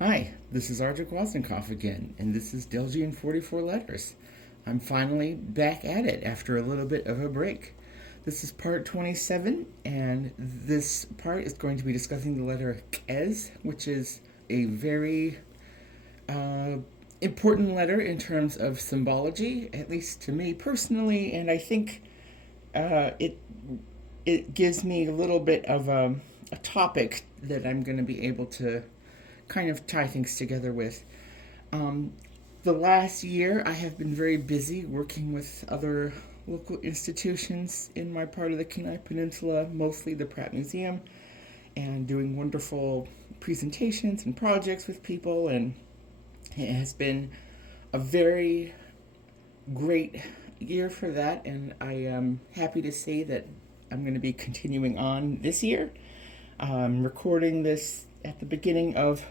Hi, this is Arjun Kwasnikoff again, and this is Delzhi in 44 letters. I'm finally back at it after a little bit of a break. This is part 27, and this part is going to be discussing the letter Kez, which is a very uh, important letter in terms of symbology, at least to me personally, and I think it gives me a little bit of a topic that I'm going to be able to kind of tie things together with. Um, the last year, I have been very busy working with other local institutions in my part of the Kenai Peninsula, mostly the Pratt Museum, and doing wonderful presentations and projects with people. And it has been a very great year for that. And I am happy to say that I'm going to be continuing on this year. I'm recording this at the beginning of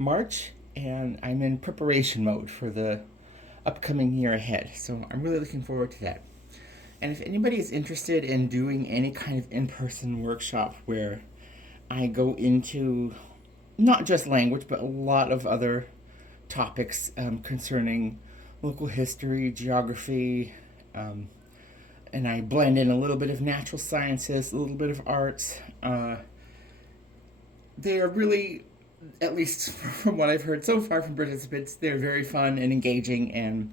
March, and I'm in preparation mode for the upcoming year ahead. So I'm really looking forward to that. And if anybody is interested in doing any kind of in person workshop where I go into not just language, but a lot of other topics concerning local history, geography, um, and I blend in a little bit of natural sciences, a little bit of arts. They are really, at least from what I've heard so far from participants, they're very fun and engaging, and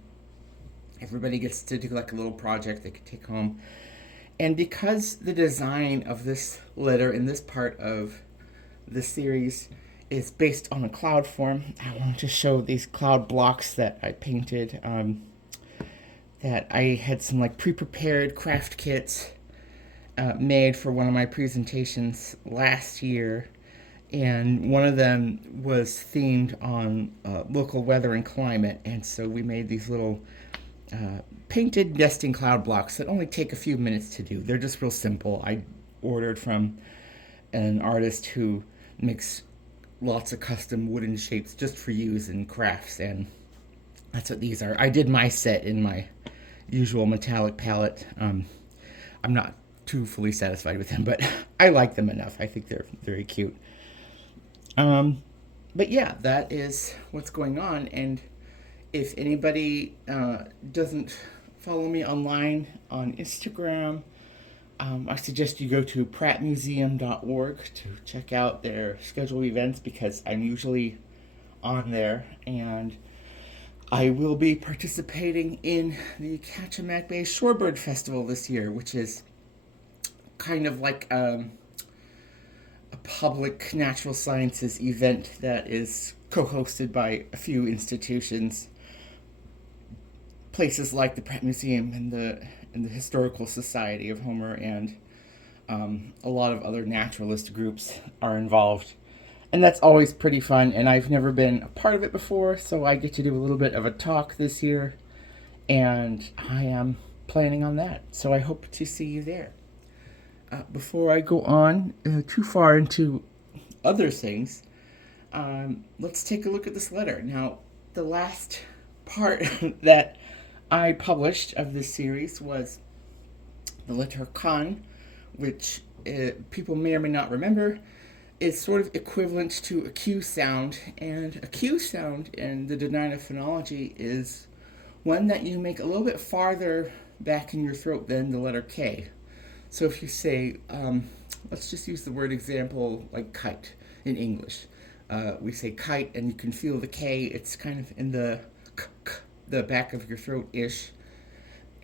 everybody gets to do like a little project they could take home. And because the design of this letter in this part of the series is based on a cloud form, I wanted to show these cloud blocks that I painted. That I had some like pre-prepared craft kits made for one of my presentations last year, and one of them was themed on local weather and climate. And so we made these little painted nesting cloud blocks that only take a few minutes to do. They're just real simple. I ordered from an artist who makes lots of custom wooden shapes just for use in crafts, and that's what these are. I did my set in my usual metallic palette. I'm not too fully satisfied with them, but I like them enough. I think they're very cute. Um, but yeah, that is what's going on. And if anybody doesn't follow me online on Instagram, I suggest you go to prattmuseum.org to check out their scheduled events because I'm usually on there. And I will be participating in the Kachemak Bay Shorebird Festival this year, which is kind of like a public natural sciences event that is co-hosted by a few institutions, places like the Pratt Museum and the Historical Society of Homer, and a lot of other naturalist groups are involved. And that's always pretty fun, and I've never been a part of it before, so I get to do a little bit of a talk this year, and I am planning on that. So I hope to see you there. Before I go on too far into other things, let's take a look at this letter. Now, the last part that I published of this series was the letter Kan, which people may or may not remember is sort of equivalent to a Q sound, and a Q sound in the Dena'ina phonology is one that you make a little bit farther back in your throat than the letter K. So if you say, let's just use the word example like kite in English. We say kite, and you can feel the K. It's kind of in the back of your throat ish.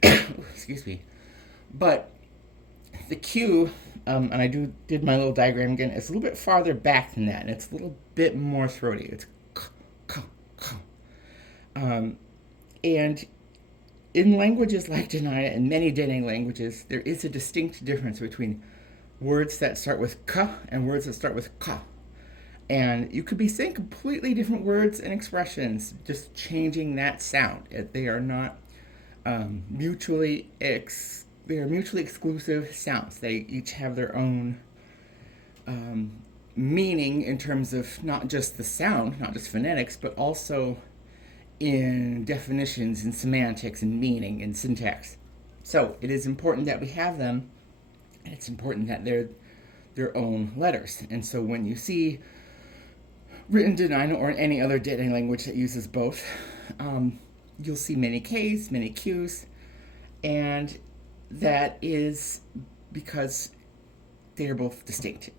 Excuse me. But the Q, and I did my little diagram again. It's a little bit farther back than that, and it's a little bit more throaty. It's k, k, k. And in languages like Dena'ina and many Dene languages, there is a distinct difference between words that start with k and words that start with ka. And you could be saying completely different words and expressions, just changing that sound. They are not they are mutually exclusive sounds. They each have their own meaning in terms of not just the sound, not just phonetics, but also in definitions and semantics and meaning and syntax. So it is important that we have them, and it's important that they're their own letters. And so when you see written Dena'ina or in any other Dena'ina language that uses both, you'll see many Ks, many Qs, and that is because they are both distinct.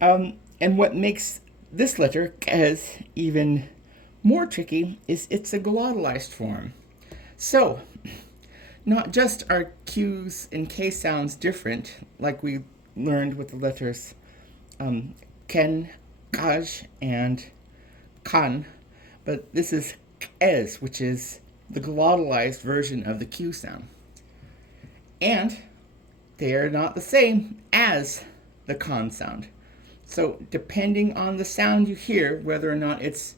And what makes this letter as even more tricky is it's a glottalized form. So, not just are Q's and K sounds different, like we learned with the letters Ken, Kaj, and Kan, but this is Ez, which is the glottalized version of the Q sound. And they are not the same as the Kan sound. So depending on the sound you hear, whether or not it's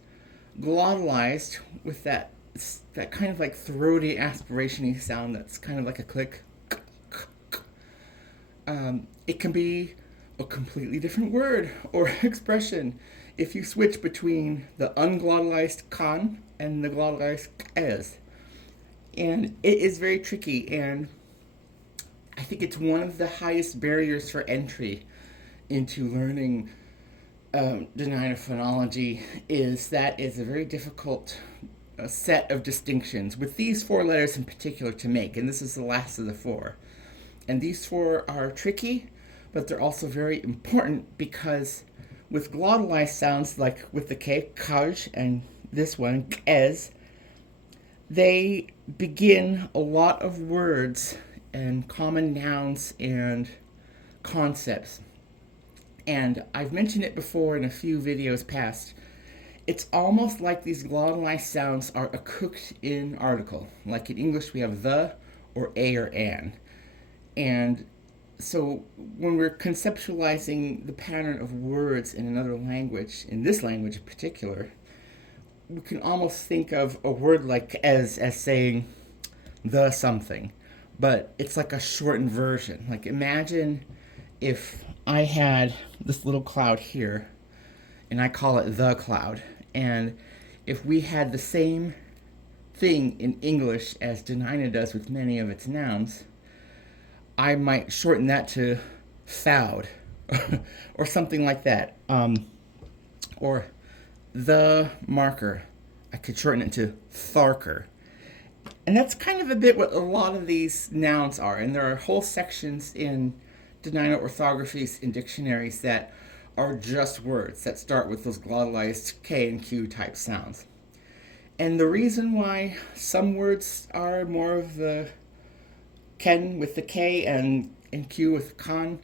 glottalized with that kind of like throaty aspiration-y sound that's kind of like a click, it can be a completely different word or expression if you switch between the unglottalized Kan and the glottalized Ez. And it is very tricky, and I think it's one of the highest barriers for entry into learning Dena'ina phonology is that it's a very difficult set of distinctions with these 4 letters in particular to make, and this is the last of the 4. And these 4 are tricky, but they're also very important because with glottalized sounds like with the K, Kaj, and this one, Ez, they begin a lot of words and common nouns and concepts. And I've mentioned it before in a few videos past. It's almost like these glottalized sounds are a cooked-in article. Like in English, we have the, or a, or an. And so when we're conceptualizing the pattern of words in another language, in this language in particular, we can almost think of a word like as saying the something. But it's like a shortened version. Like imagine if I had this little cloud here, and I call it the cloud, and if we had the same thing in English as Dena'ina does with many of its nouns, I might shorten that to thowed, or something like that. Or the marker, I could shorten it to tharker. And that's kind of a bit what a lot of these nouns are. And there are whole sections in Dena'ina orthographies in dictionaries that are just words that start with those glottalized K and Q type sounds. And the reason why some words are more of the Ken with the K and Q with Kan,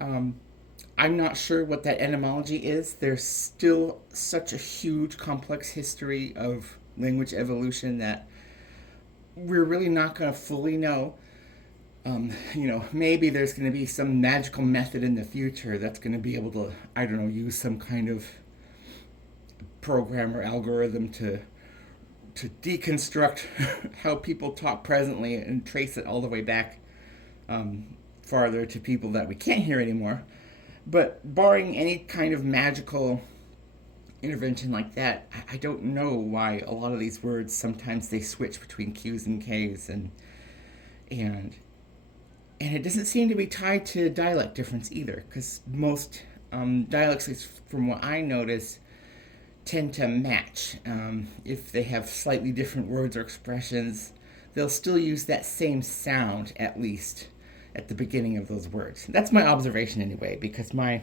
I'm not sure what that etymology is. There's still such a huge complex history of language evolution that we're really not going to fully know. Maybe there's going to be some magical method in the future that's going to be able to, use some kind of program or algorithm to deconstruct how people talk presently and trace it all the way back farther to people that we can't hear anymore. But barring any kind of magical intervention like that, I don't know why a lot of these words sometimes they switch between Q's and K's, and it doesn't seem to be tied to dialect difference either, because most dialects, from what I notice, tend to match. If they have slightly different words or expressions, they'll still use that same sound, at least, at the beginning of those words. That's my observation anyway, because my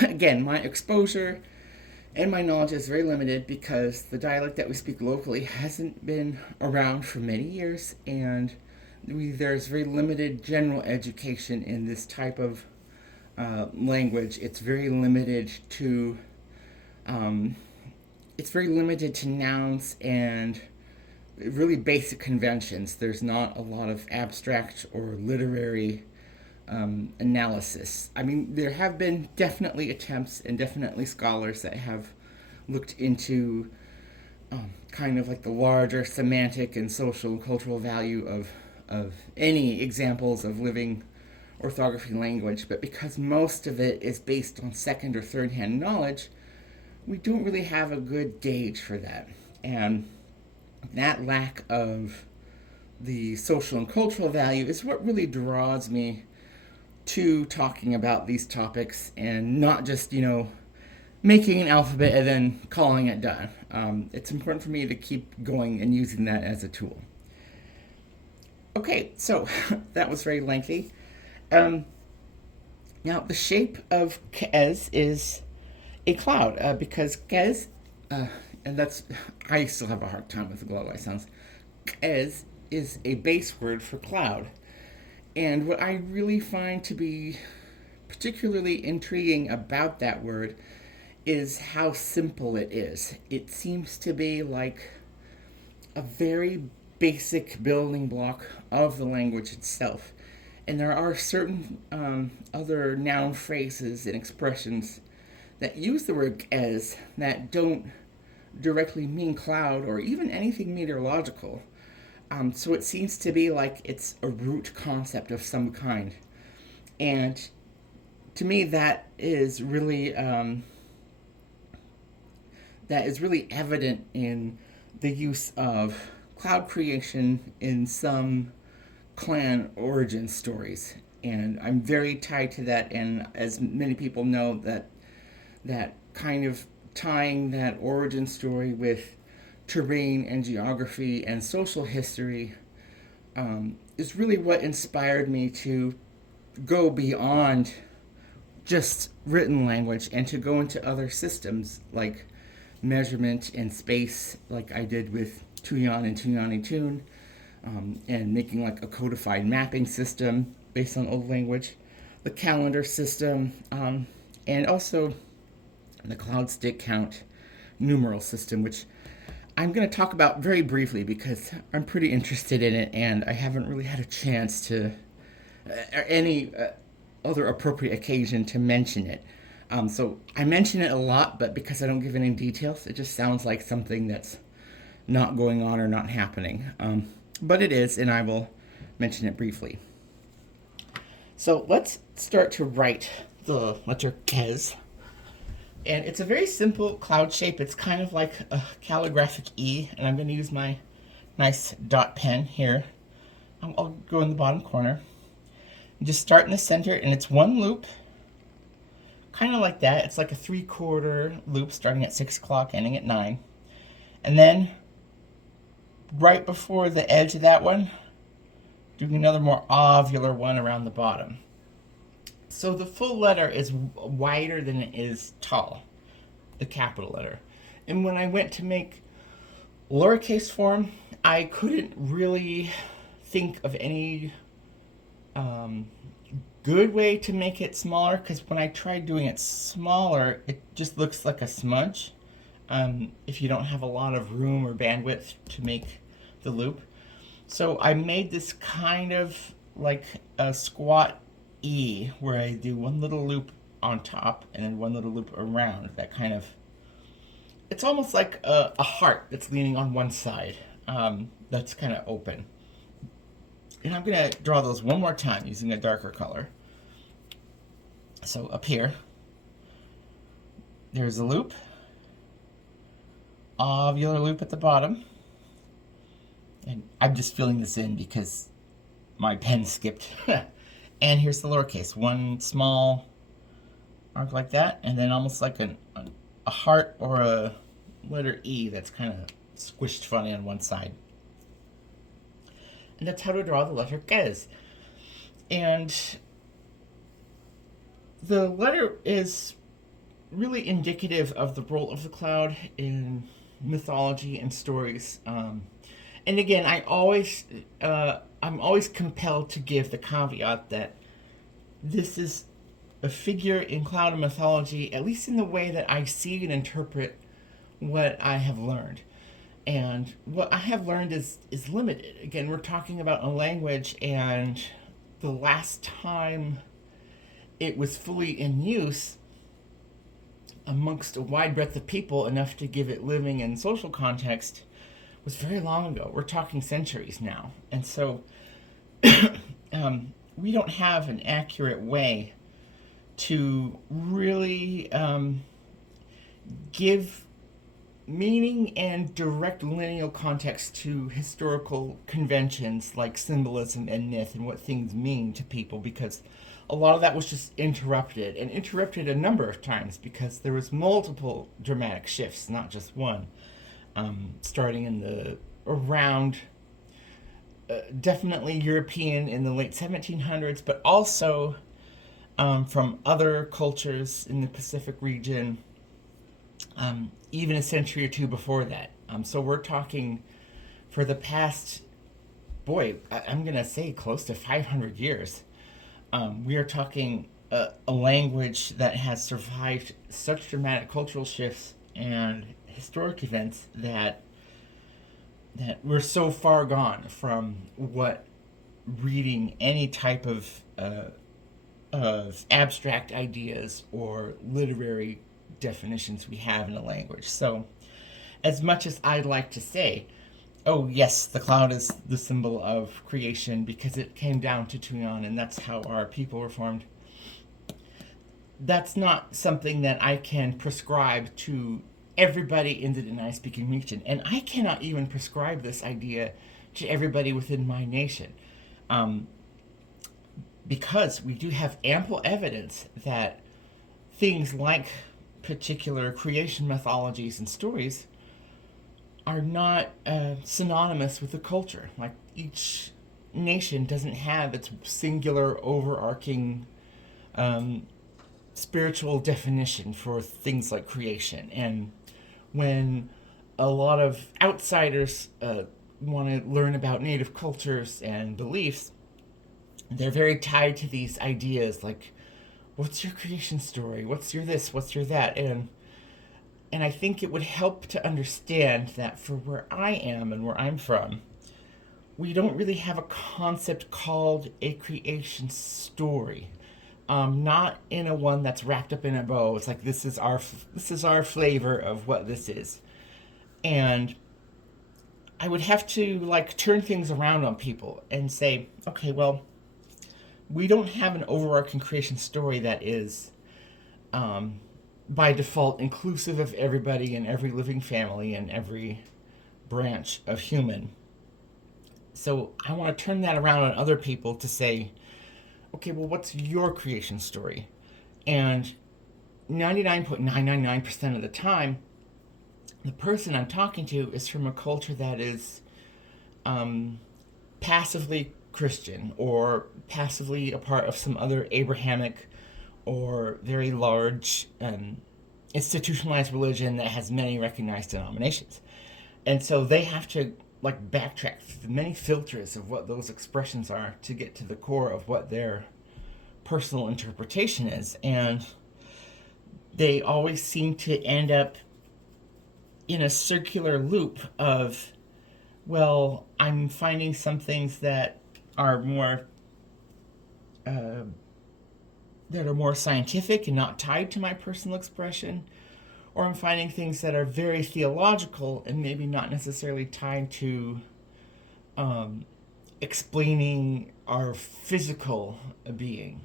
exposure and my knowledge is very limited because the dialect that we speak locally hasn't been around for many years, and there's very limited general education in this type of language. It's very limited to nouns and really basic conventions. There's not a lot of abstract or literary analysis. I mean, there have been definitely attempts and definitely scholars that have looked into kind of like the larger semantic and social and cultural value of any examples of living orthography language, but because most of it is based on second or third hand knowledge, we don't really have a good gauge for that. And that lack of the social and cultural value is what really draws me to talking about these topics, and not just, making an alphabet and then calling it done. It's important for me to keep going and using that as a tool. Okay, so that was very lengthy. Um, Now, the shape of Kez is a cloud because Kez, uh, and that's, I still have a hard time with the glottal sounds. Kez is a base word for cloud. And what I really find to be particularly intriguing about that word is how simple it is. It seems to be like a very basic building block of the language itself. And there are certain other noun phrases and expressions that use the word as that don't directly mean cloud or even anything meteorological. So it seems to be like it's a root concept of some kind. And to me, that is really evident in the use of cloud creation in some clan origin stories. And I'm very tied to that, and as many people know, that kind of tying that origin story with terrain and geography and social history is really what inspired me to go beyond just written language and to go into other systems like measurement and space, like I did with Tuyan and Tuyani Tune, and making like a codified mapping system based on old language, the calendar system, and also the cloud stick count numeral system, which I'm going to talk about very briefly because I'm pretty interested in it and I haven't really had a chance to, any other appropriate occasion to mention it. So I mention it a lot, but because I don't give any details, it just sounds like something that's not going on or not happening. But it is, and I will mention it briefly. So let's start to write the letter Kez. And it's a very simple cloud shape. It's kind of like a calligraphic E, and I'm going to use my nice dot pen here. I'll go in the bottom corner. Just start in the center, and it's one loop, kind of like that. It's like a 3/4 loop starting at 6 o'clock, ending at 9. And then right before the edge of that one, doing another more ovular one around the bottom. So the full letter is wider than it is tall, the capital letter. And when I went to make lowercase form, I couldn't really think of any good way to make it smaller, because when I tried doing it smaller, it just looks like a smudge if you don't have a lot of room or bandwidth to make the loop. So I made this kind of like a squat E, where I do one little loop on top and then one little loop around. That kind of, it's almost like a heart that's leaning on one side. That's kind of open. And I'm going to draw those one more time using a darker color. So up here, there's a loop, ovular loop at the bottom. And I'm just filling this in because my pen skipped. And here's the lowercase, one small arc like that, and then almost like a heart or a letter E that's kind of squished funny on one side. And that's how to draw the letter Gez. And the letter is really indicative of the role of the cloud in mythology and stories. And again, I'm always compelled to give the caveat that this is a figure in cloud and mythology, at least in the way that I see and interpret what I have learned. And what I have learned is limited. Again, we're talking about a language, and the last time it was fully in use amongst a wide breadth of people, enough to give it living and social context, was very long ago. We're talking centuries now. And so we don't have an accurate way to really give meaning and direct lineal context to historical conventions like symbolism and myth and what things mean to people, because a lot of that was just interrupted, and interrupted a number of times because there was multiple dramatic shifts, not just one. Starting in the around definitely European in the late 1700s, but also from other cultures in the Pacific region, even a century or two before that. So we're talking for the past, boy, I'm going to say close to 500 years. We are talking a language that has survived such dramatic cultural shifts and historic events that we're so far gone from what reading any type of abstract ideas or literary definitions we have in a language. So, as much as I'd like to say, oh yes, the cloud is the symbol of creation because it came down to Tuyan and that's how our people were formed, that's not something that I can prescribe to everybody in the Dena'ina speaking region. And I cannot even prescribe this idea to everybody within my nation. Because we do have ample evidence that things like particular creation mythologies and stories are not synonymous with the culture. Like each nation doesn't have its singular overarching spiritual definition for things like creation. And when a lot of outsiders want to learn about native cultures and beliefs, they're very tied to these ideas like, what's your creation story? What's your this? What's your that? And I think it would help to understand that for where I am and where I'm from, we don't really have a concept called a creation story. Not in a one that's wrapped up in a bow. It's like this is our flavor of what this is, and I would have to like turn things around on people and say, okay, well, we don't have an overarching creation story that is, by default, inclusive of everybody and every living family and every branch of human. So I want to turn that around on other people to say, okay, well, what's your creation story? And 99.999% of the time, the person I'm talking to is from a culture that is passively Christian or passively a part of some other Abrahamic or very large institutionalized religion that has many recognized denominations. And so they have to like backtrack the many filters of what those expressions are to get to the core of what their personal interpretation is. And they always seem to end up in a circular loop of, well, I'm finding some things that are more scientific and not tied to my personal expression, or I'm finding things that are very theological and maybe not necessarily tied to explaining our physical being.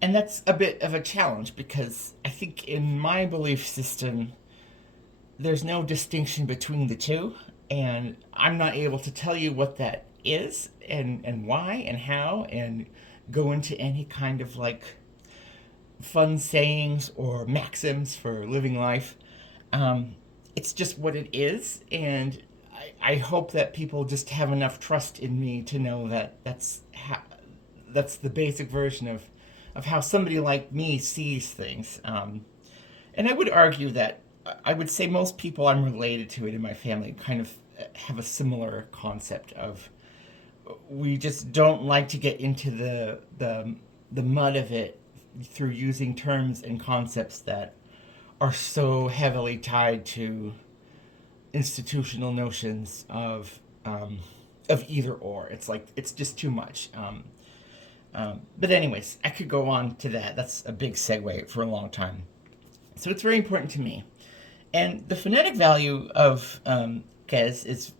And that's a bit of a challenge because I think in my belief system, there's no distinction between the two, and I'm not able to tell you what that is and why and how and go into any kind of like fun sayings or maxims for living life. It's just what it is, and I hope that people just have enough trust in me to know that that's the basic version of how somebody like me sees things. And I would argue that I would say most people I'm related to in my family kind of have a similar concept of, we just don't like to get into the mud of it through using terms and concepts that are so heavily tied to institutional notions of either or. It's like it's just too much. But anyways, I could go on to that. That's a big segue for a long time. So it's very important to me. And the phonetic value of Kez is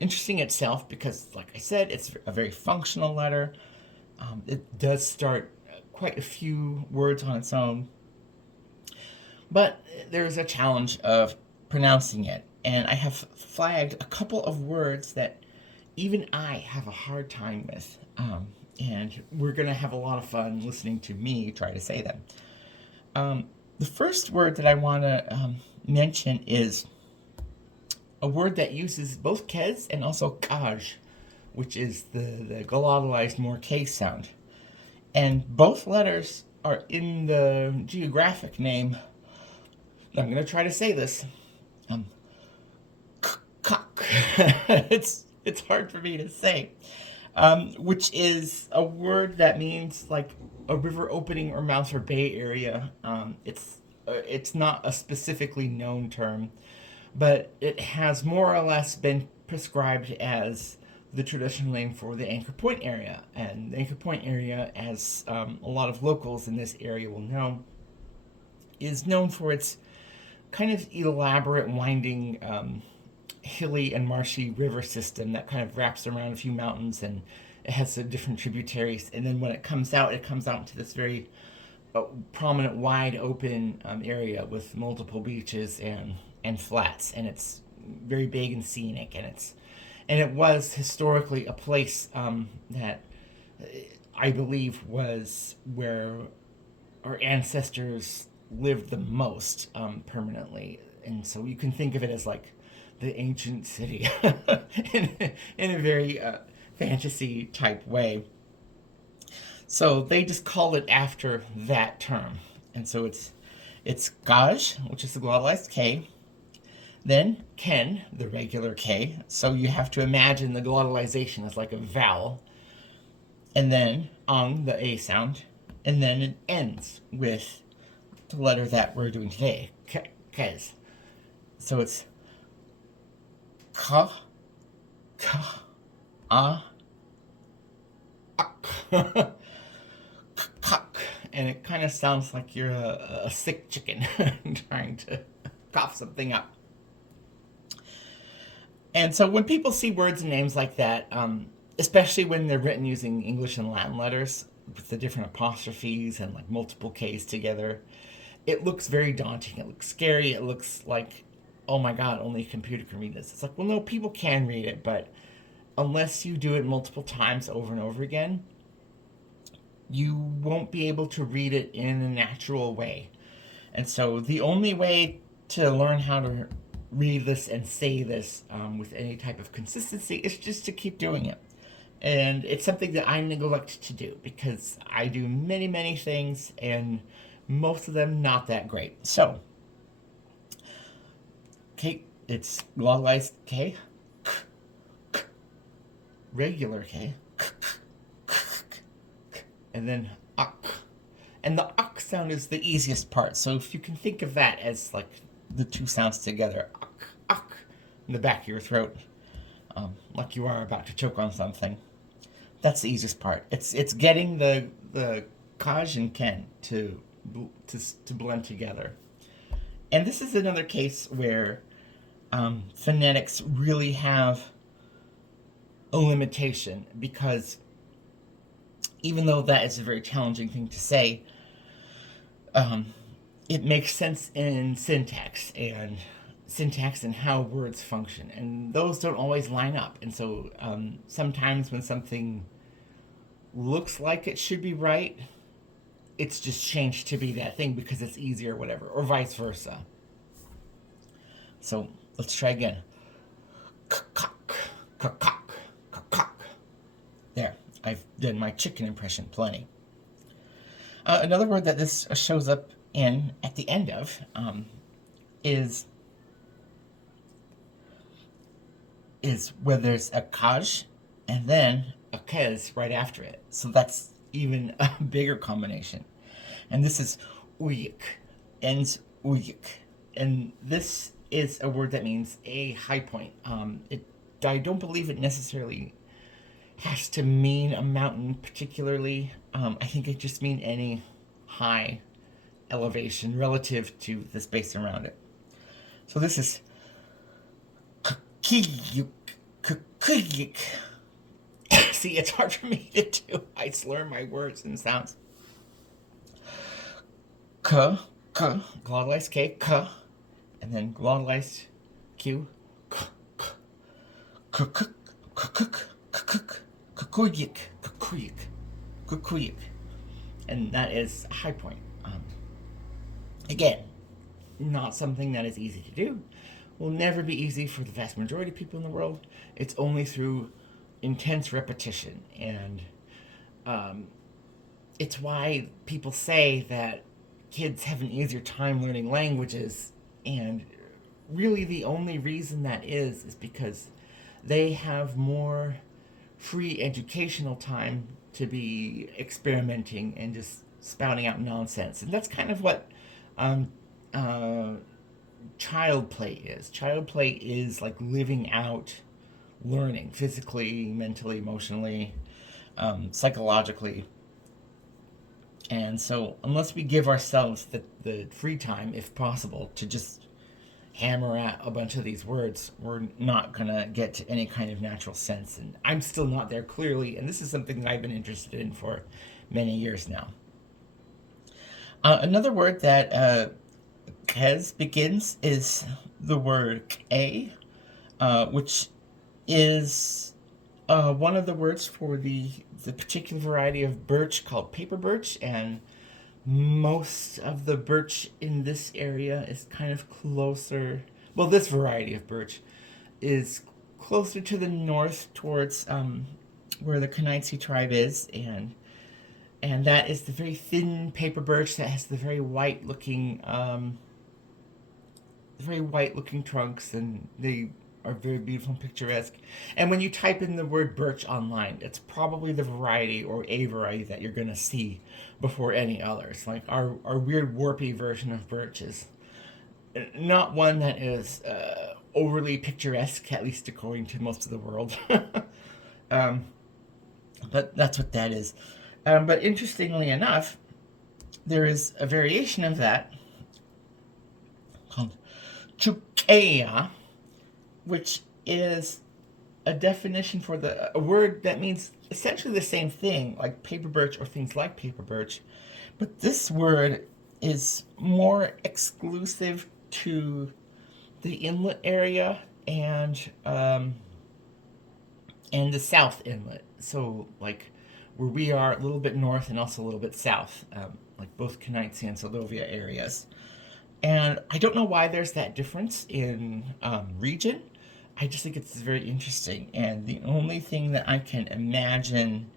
interesting itself because, like I said, it's a very functional letter. It does start quite a few words on its own. But there's a challenge of pronouncing it. And I have flagged a couple of words that even I have a hard time with. and we're going to have a lot of fun listening to me try to say them. The first word that I want to mention is a word that uses both kes and also kaj, which is the glottalized more k sound. And both letters are in the geographic name. I'm going to try to say this. Kak. It's hard for me to say. Which is a word that means like a river opening or mouth or bay area. It's not a specifically known term, but it has more or less been prescribed as the traditional name for the Anchor Point area. And the Anchor Point area, as a lot of locals in this area will know, is known for its kind of elaborate, winding, hilly and marshy river system that kind of wraps around a few mountains, and it has some different tributaries. And then when it comes out into this very prominent, wide open area with multiple beaches and flats, and it's very big and scenic, and it was historically a place that I believe was where our ancestors lived the most permanently. And so you can think of it as like the ancient city in a very fantasy type way. So they just called it after that term. And so it's Gaj, which is the glottalized K, then Ken, the regular K. So you have to imagine the glottalization as like a vowel. And then Ang, the A sound. And then it ends with the letter that we're doing today, Kez. So it's Ka, Ka, A, Ak, Kak. And it kind of sounds like you're a sick chicken trying to cough something up. And so when people see words and names like that, especially when they're written using English and Latin letters with the different apostrophes and like multiple K's together, it looks very daunting. It looks scary. It looks like, oh my God, only a computer can read this. It's like, well, no, people can read it, but unless you do it multiple times over and over again, you won't be able to read it in a natural way. And so the only way to learn how to read this and say this with any type of consistency is just to keep doing it. And it's something that I neglect to do because I do many, many things, and most of them not that great. So, K, it's glottalized K, regular K, and then Ak. And the Ak sound is the easiest part. So if you can think of that as like the two sounds together, Ak, Ak, in the back of your throat, like you are about to choke on something. That's the easiest part. It's getting the Kaj and Ken to blend together. And this is another case where phonetics really have a limitation, because even though that is a very challenging thing to say, it makes sense in syntax and how words function, and those don't always line up. And so sometimes when something looks like it should be right, it's just changed to be that thing because it's easier or whatever, or vice versa. So let's try again. There, I've done my chicken impression plenty. Another word that this shows up in at the end of is where there's a kaj and then a kez right after it. So that's even a bigger combination. And this is uyik, ends uyik. And this is a word that means a high point. I don't believe it necessarily has to mean a mountain particularly. I think it just means any high elevation relative to the space around it. So this is kukiyuk. See, it's hard for me to do. I slur my words and sounds. Glottalized K, K, and then glottalized Q, Kukuyik. kukuyuk, and that is a high point. Again, not something that is easy to do. Will never be easy for the vast majority of people in the world. It's only through intense repetition, and it's why people say that kids have an easier time learning languages, and really the only reason that is because they have more free educational time to be experimenting and just spouting out nonsense. And that's kind of what um, uh, child play is. Child play is like living out learning physically, mentally, emotionally, psychologically. And so, unless we give ourselves the free time, if possible, to just hammer at a bunch of these words, we're not going to get to any kind of natural sense. And I'm still not there clearly, and this is something that I've been interested in for many years now. Another word that Kez begins is the word a, which is one of the words for the particular variety of birch called paper birch, and most of the birch in this area is kind of closer. Well, this variety of birch is closer to the north towards where the Kenichi tribe is, and that is the very thin paper birch that has the very white looking trunks, and they are very beautiful and picturesque. And when you type in the word birch online, it's probably the variety or a variety that you're going to see before any others. Like our weird warpy version of birch is not one that is overly picturesque, at least according to most of the world. But that's what that is. But interestingly enough, there is a variation of that called chukeya, which is a definition for a word that means essentially the same thing, like paper birch or things like paper birch. But this word is more exclusive to the inlet area and the south inlet. So, like where we are, a little bit north and also a little bit south, like both Kenichi and Solovia areas. And I don't know why there's that difference in region. I just think it's very interesting. And the only thing that I can imagine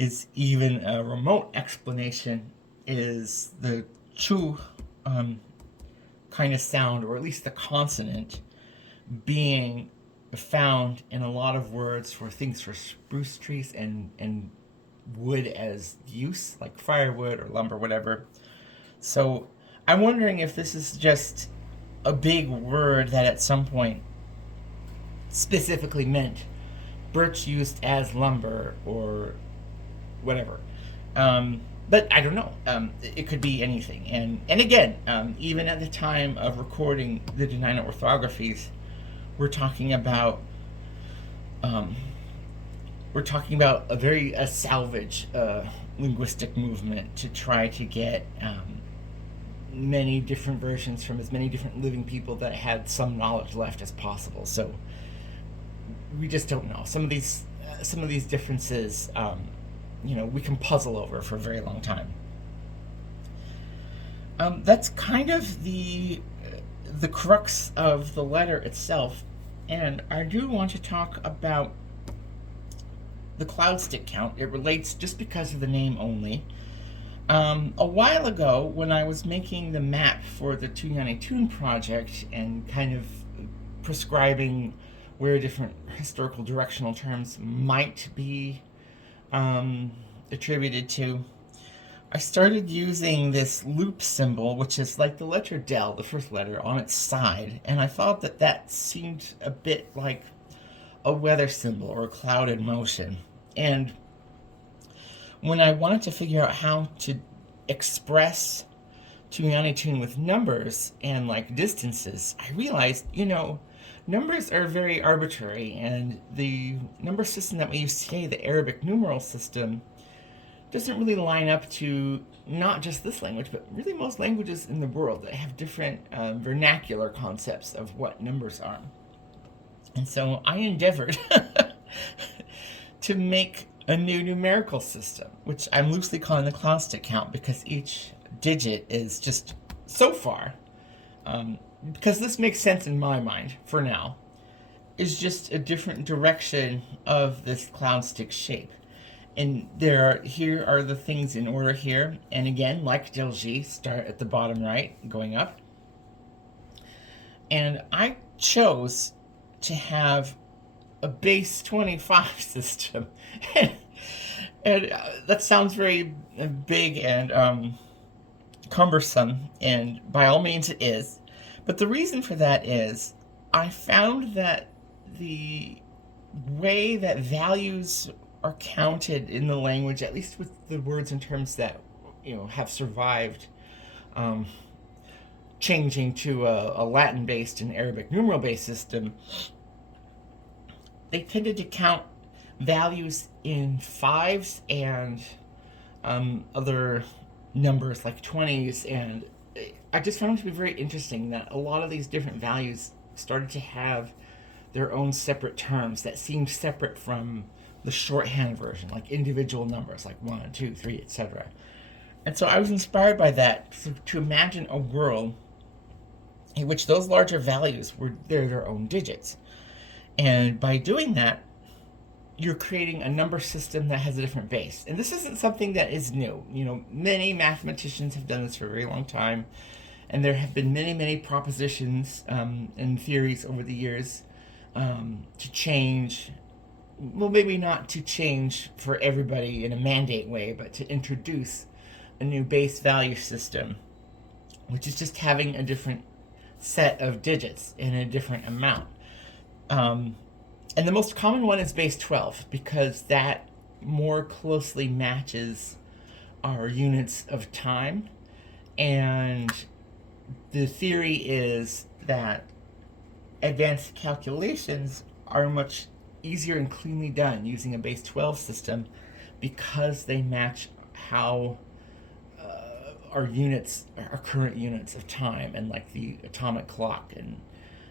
is even a remote explanation is the chu kind of sound, or at least the consonant, being found in a lot of words for things for spruce trees and wood as use, like firewood or lumber, whatever. So I'm wondering if this is just a big word that at some point specifically meant birch used as lumber or whatever. But I don't know. It could be anything. And again, even at the time of recording the Dena'ina orthographies, we're talking about a salvage linguistic movement to try to get many different versions from as many different living people that had some knowledge left as possible. So we just don't know. Some of these differences, we can puzzle over for a very long time. That's kind of the crux of the letter itself, and I do want to talk about the cloud stick count. It relates just because of the name only. A while ago, when I was making the map for the Tunyani Tune project and kind of prescribing where different historical directional terms might be attributed to, I started using this loop symbol, which is like the letter del, the first letter, on its side, and I thought that seemed a bit like a weather symbol or a cloud in motion. And when I wanted to figure out how to express Tunyani Tune with numbers and like distances, I realized, numbers are very arbitrary, and the number system that we use today, the Arabic numeral system, doesn't really line up to not just this language, but really most languages in the world that have different vernacular concepts of what numbers are. And so I endeavored to make a new numerical system, which I'm loosely calling the clown stick count because each digit is just so far, because this makes sense in my mind for now, is just a different direction of this clown stick shape. And here are the things in order here. And again, like Delzhi, start at the bottom right, going up. And I chose to have a base 25 system. and that sounds very big and cumbersome, and by all means it is. But the reason for that is I found that the way that values are counted in the language, at least with the words and terms that have survived, changing to a Latin-based and Arabic numeral-based system, they tended to count values in fives and other numbers like 20s, and I just found it to be very interesting that a lot of these different values started to have their own separate terms that seemed separate from the shorthand version, like individual numbers like 1, 2, 3, etc. And so I was inspired by that to imagine a world in which those larger values were their own digits. And by doing that, you're creating a number system that has a different base. And this isn't something that is new. Many mathematicians have done this for a very long time, and there have been many, many propositions and theories over the years to change, well, maybe not to change for everybody in a mandate way, but to introduce a new base value system, which is just having a different set of digits in a different amount. And the most common one is base 12, because that more closely matches our units of time. And the theory is that advanced calculations are much easier and cleanly done using a base 12 system because they match how our current units of time, and like the atomic clock.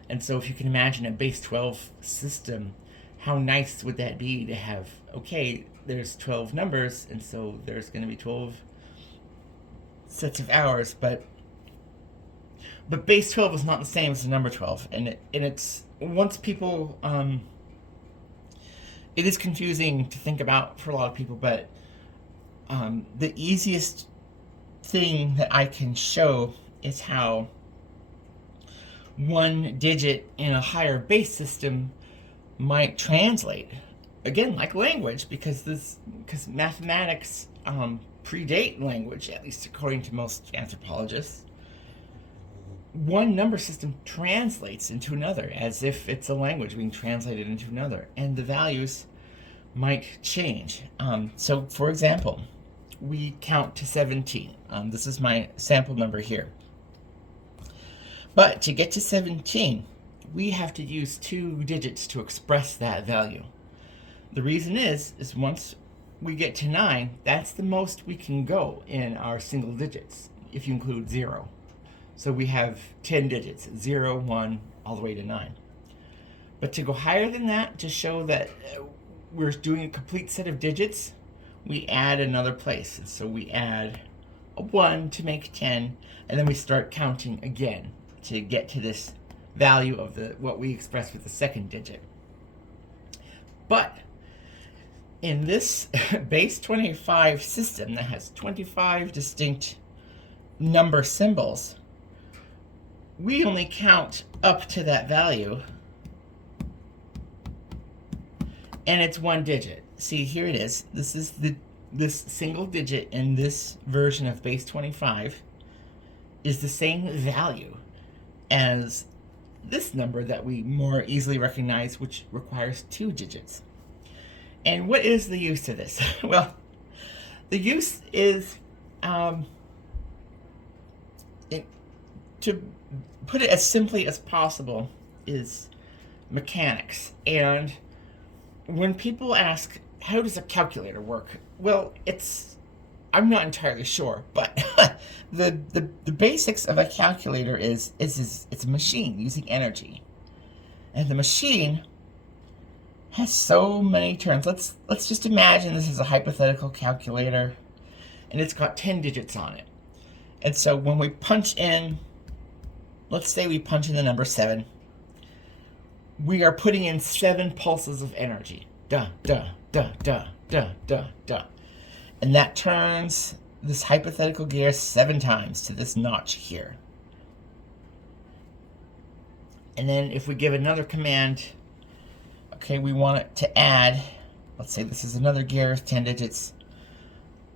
And so if you can imagine a base 12 system, how nice would that be to have, okay, there's 12 numbers, and so there's going to be 12 sets of hours, but base 12 is not the same as the number 12, and it's, once people, it is confusing to think about for a lot of people, but the easiest thing that I can show is how one digit in a higher base system might translate, again, like language, because mathematics predate language, at least according to most anthropologists. One number system translates into another as if it's a language being translated into another, and the values might change. So, for example, we count to 17. This is my sample number here. But to get to 17, we have to use 2 digits to express that value. The reason is once we get to 9, that's the most we can go in our single digits, if you include 0. So we have 10 digits, 0, 1, all the way to 9. But to go higher than that, to show that we're doing a complete set of digits, we add another place. And so we add a 1 to make 10, and then we start counting again to get to this value of what we express with the second digit. But in this base 25 system that has 25 distinct number symbols, we only count up to that value, and it's 1 digit. See, here it is. This is this single digit in this version of base 25 is the same value as this number that we more easily recognize, which requires 2 digits. And what is the use of this? Well, the use is, to put it as simply as possible, is mechanics. And when people ask, how does a calculator work? Well, I'm not entirely sure, but the basics of a calculator is it's a machine using energy. And the machine has so many turns. Let's just imagine this is a hypothetical calculator, and it's got 10 digits on it. And so when we punch in, let's say we punch in the number 7, we are putting in 7 pulses of energy. Duh, duh, duh, duh, duh, duh, duh. And that turns this hypothetical gear 7 times to this notch here. And then if we give another command, okay, we want it to add, let's say this is another gear with 10 digits.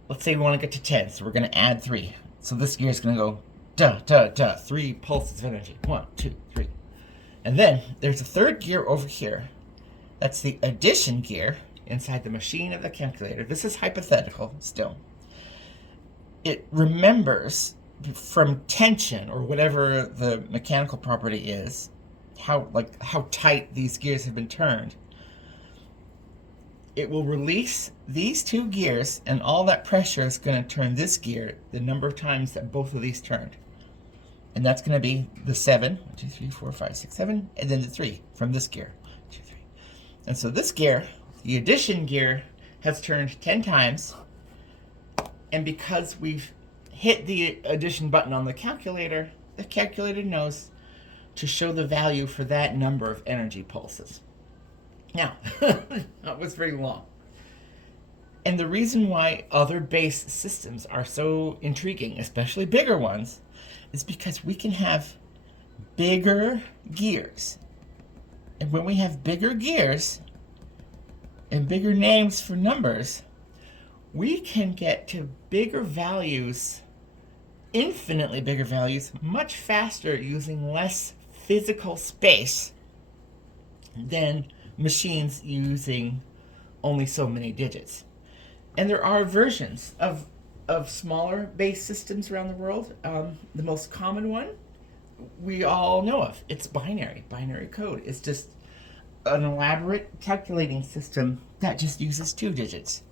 Let's say we want to get to 10, so we're going to add 3. So this gear is going to go duh, duh, duh, 3 pulses of energy. 1, 2, 3. And then there's a third gear over here. That's the addition gear inside the machine of the calculator. This is hypothetical still. It remembers from tension, or whatever the mechanical property is, how tight these gears have been turned. It will release these 2 gears, and all that pressure is going to turn this gear the number of times that both of these turned. And that's going to be the 7, 1, 2, 3, 4, 5, 6, 7, and then the 3 from this gear. 2, 3. And so this gear, the addition gear, has turned 10 times. And because we've hit the addition button on the calculator knows to show the value for that number of energy pulses. Now, that was very long. And the reason why other base systems are so intriguing, especially bigger ones, is because we can have bigger gears. And when we have bigger gears and bigger names for numbers, we can get to bigger values, infinitely bigger values, much faster using less physical space than machines using only so many digits. And there are versions of smaller base systems around the world. The most common one we all know of. It's binary code. It's just an elaborate calculating system that just uses 2 digits.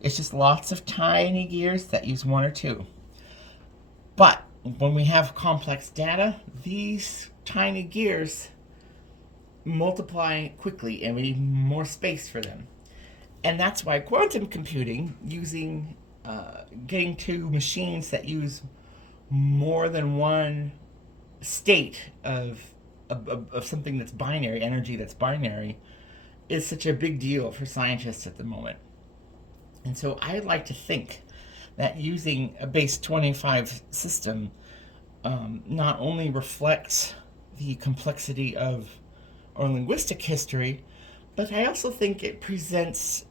It's just lots of tiny gears that use 1 or 2. But when we have complex data, these tiny gears multiply quickly and we need more space for them. And that's why quantum computing, using getting to machines that use more than one state of something that's binary, energy that's binary, is such a big deal for scientists at the moment. And so I like to think that using a base 25 system not only reflects the complexity of our linguistic history, but I also think it presents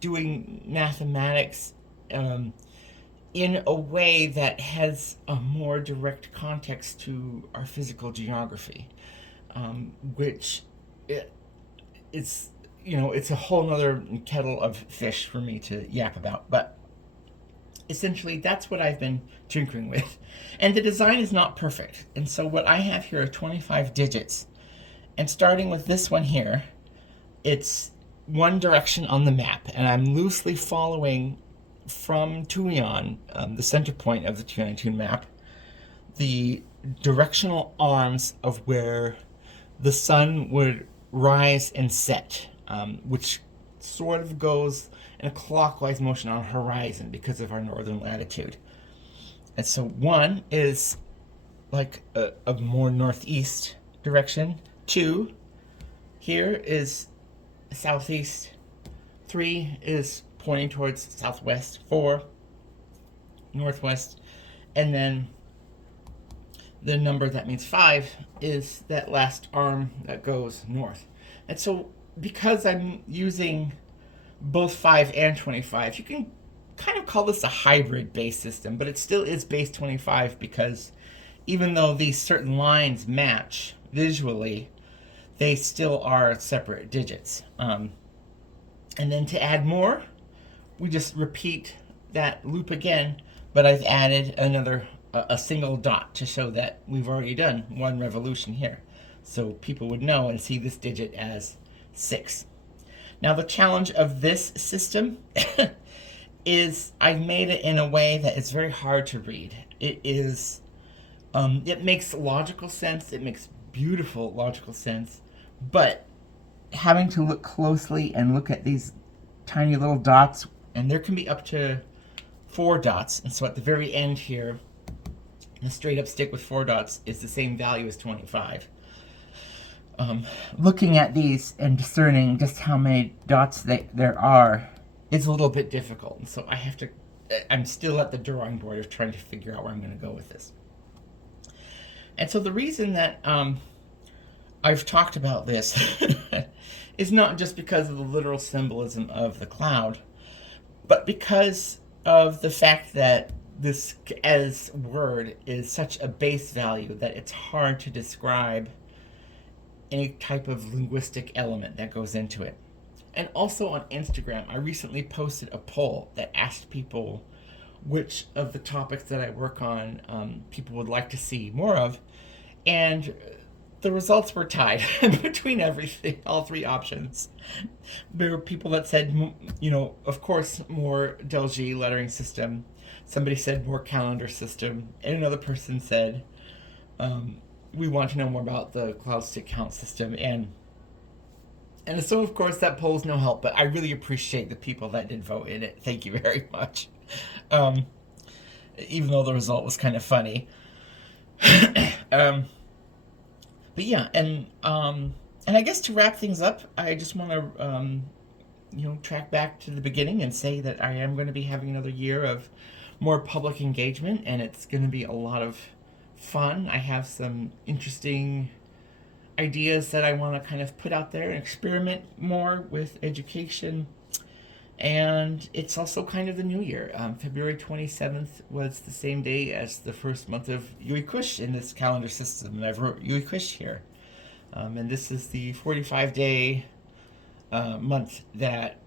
doing mathematics in a way that has a more direct context to our physical geography, which it's a whole nother kettle of fish for me to yap about. But essentially, that's what I've been tinkering with. And the design is not perfect. And so what I have here are 25 digits. And starting with this one here, it's one direction on the map. And I'm loosely following from Tuion, the center point of the 292 map, the directional arms of where the sun would rise and set, which sort of goes in a clockwise motion on horizon because of our northern latitude. And so 1 is like a more northeast direction. 2 here is southeast. 3 is pointing towards southwest. 4 northwest. And then the number that means 5 is that last arm that goes north. And so because I'm using both 5 and 25, you can kind of call this a hybrid base system, but it still is base 25 because even though these certain lines match visually, they still are separate digits. And then to add more, we just repeat that loop again, but I've added a single dot to show that we've already done one revolution here. So people would know and see this digit as 6. Now the challenge of this system is I've made it in a way that it's very hard to read. It makes logical sense. It makes beautiful logical sense, but having to look closely and look at these tiny little dots, and there can be up to 4 dots. And so at the very end here, a straight up stick with 4 dots is the same value as 25. Looking at these and discerning just how many dots there are is a little bit difficult. And so I'm still at the drawing board of trying to figure out where I'm going to go with this. And so the reason that I've talked about this is not just because of the literal symbolism of the cloud, but because of the fact that this as word is such a base value that it's hard to describe any type of linguistic element that goes into it. And also on Instagram, I recently posted a poll that asked people which of the topics that I work on people would like to see more of. And the results were tied between everything, all 3 options. There were people that said, of course, more Delzhi lettering system. Somebody said more calendar system. And another person said, we want to know more about the cloud stick count system. And so, of course, that poll's no help, but I really appreciate the people that did vote in it. Thank you very much. Even though the result was kind of funny. But yeah, and I guess to wrap things up, I just want to, track back to the beginning and say that I am going to be having another year of more public engagement, and it's going to be a lot of fun. I have some interesting ideas that I want to kind of put out there and experiment more with education. And it's also kind of the new year. February 27th was the same day as the first month of Yuikush in this calendar system, and I've wrote Yuikush here. And this is the 45-day month that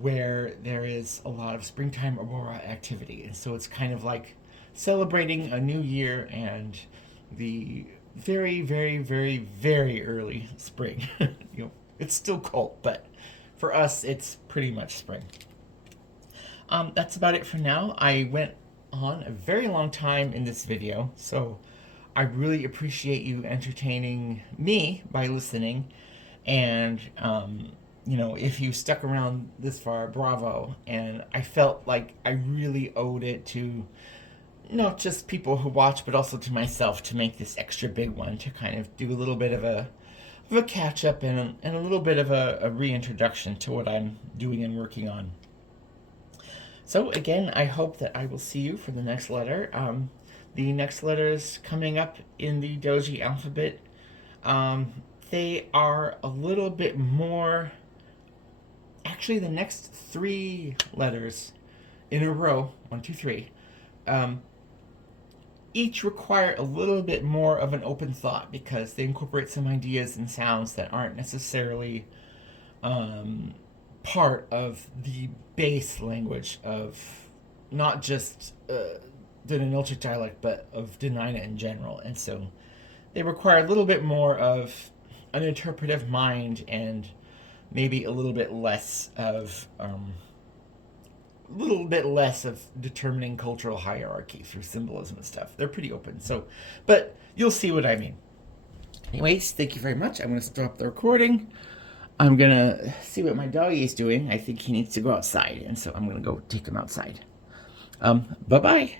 where there is a lot of springtime aurora activity. And so it's kind of like celebrating a new year and the very, very, very, very early spring. It's still cold, but for us, it's pretty much spring. That's about it for now. I went on a very long time in this video, so I really appreciate you entertaining me by listening. And, if you stuck around this far, bravo. And I felt like I really owed it to not just people who watch, but also to myself to make this extra big one, to kind of do a little bit of a catch-up and a little bit of a reintroduction to what I'm doing and working on. So again, I hope that I will see you for the next letter. The next letters coming up in the Doji alphabet, they are a little bit more... Actually, the next 3 letters in a row, 1, 2, 3, each require a little bit more of an open thought because they incorporate some ideas and sounds that aren't necessarily part of the base language of not just the Nilchik dialect, but of Dena'ina in general. And so they require a little bit more of an interpretive mind and maybe a little bit less of determining cultural hierarchy through symbolism and stuff. They're pretty open. So, but you'll see what I mean. Anyways, thank you very much. I'm going to stop the recording. I'm going to see what my doggy is doing. I think he needs to go outside, and so I'm going to go take him outside. Bye-bye.